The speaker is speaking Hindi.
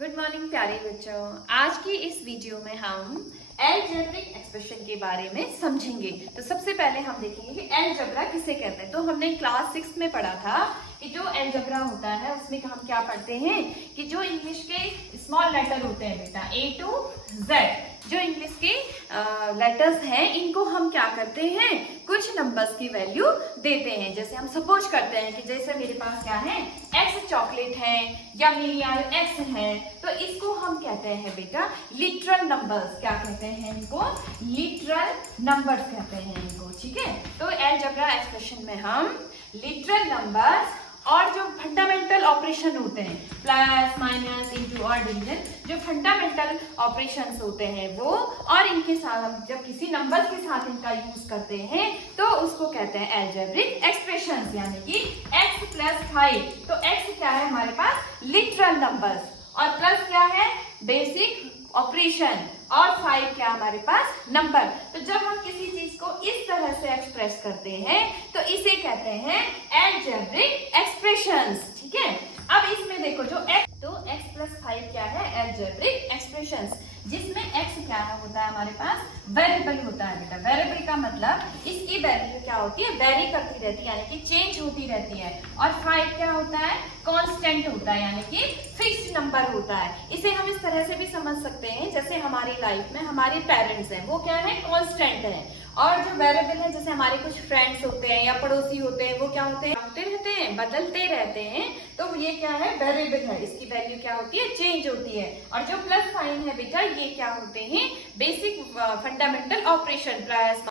गुड मॉर्निंग प्यारे बच्चों। आज की इस वीडियो में हम अलजेब्रिक एक्सप्रेशन के बारे में समझेंगे। तो सबसे पहले हम देखेंगे कि अलजेब्रा किसे कहते हैं। तो हमने क्लास 6 में पढ़ा था कि जो अलजेब्रा होता है उसमें हम क्या पढ़ते हैं कि जो इंग्लिश के स्मॉल लेटर होते हैं बेटा A to Z, जो इंग्लिश के लेटर्स हैं इनको हम क्या करते हैं, कुछ नंबर्स की वैल्यू देते हैं। जैसे हम सपोज करते हैं कि जैसे मेरे पास क्या है, X चॉकलेट है या मेरी आयु X है, तो इसको हम कहते हैं बेटा लिटरल नंबर्स। क्या कहते हैं इनको? लिटरल नंबर्स कहते हैं इनको। ठीक है, तो अलजेब्रा एक्सप्रेशन में हम लिटरल नंबर्स और जो फंडामेंटल ऑपरेशन होते हैं, प्लस माइनस इंटू और डिवीजन, जो फंडामेंटल ऑपरेशंस होते हैं वो, और इनके साथ हम जब किसी नंबर के साथ इनका यूज करते हैं तो उसको कहते हैं अलजेब्रिक एक्सप्रेशंस। यानी कि x + 5, तो x क्या है हमारे पास? लिटरल नंबर्स, और प्लस क्या है? बेसिक ऑपरेशन, और 5 क्या हमारे पास? नंबर। तो जब हम किसी चीज को इस तरह से एक्सप्रेस करते हैं तो इसे कहते हैं अलजेब्रिक एक्सप्रेशंस। ठीक है, अब इसमें देखो जो x + 5 क्या है? अलजेब्रिक एक्सप्रेशंस, जिसमें x क्या होता है हमारे पास? वेरिएबल होता है बेटा। वेरिएबल का मतलब इसकी वैल्यू क्या होती है? वेरी करती रहती है, यानी कि चेंज होती रहती है। और 5 क्या होता है? कांस्टेंट होता है, यानी कि फिक्स्ड नंबर होता है। इसे हम इस तरह से भी समझ सकते हैं, जैसे हमारी लाइफ में हमारे पेरेंट्स हैं, वो क्या है? कांस्टेंट है। और जो वेरिएबल है, जैसे हमारे कुछ फ्रेंड्स होते हैं या पड़ोसी होते हैं, वो क्या होते हैं? रहते हैं, बदलते रहते हैं। तो ये क्या है? वेरिएबल है, इसकी वैल्यू क्या होती है? चेंज होती है। और जो प्लस साइन है बेटा, ये क्या होते हैं? Basic fundamental operation, plus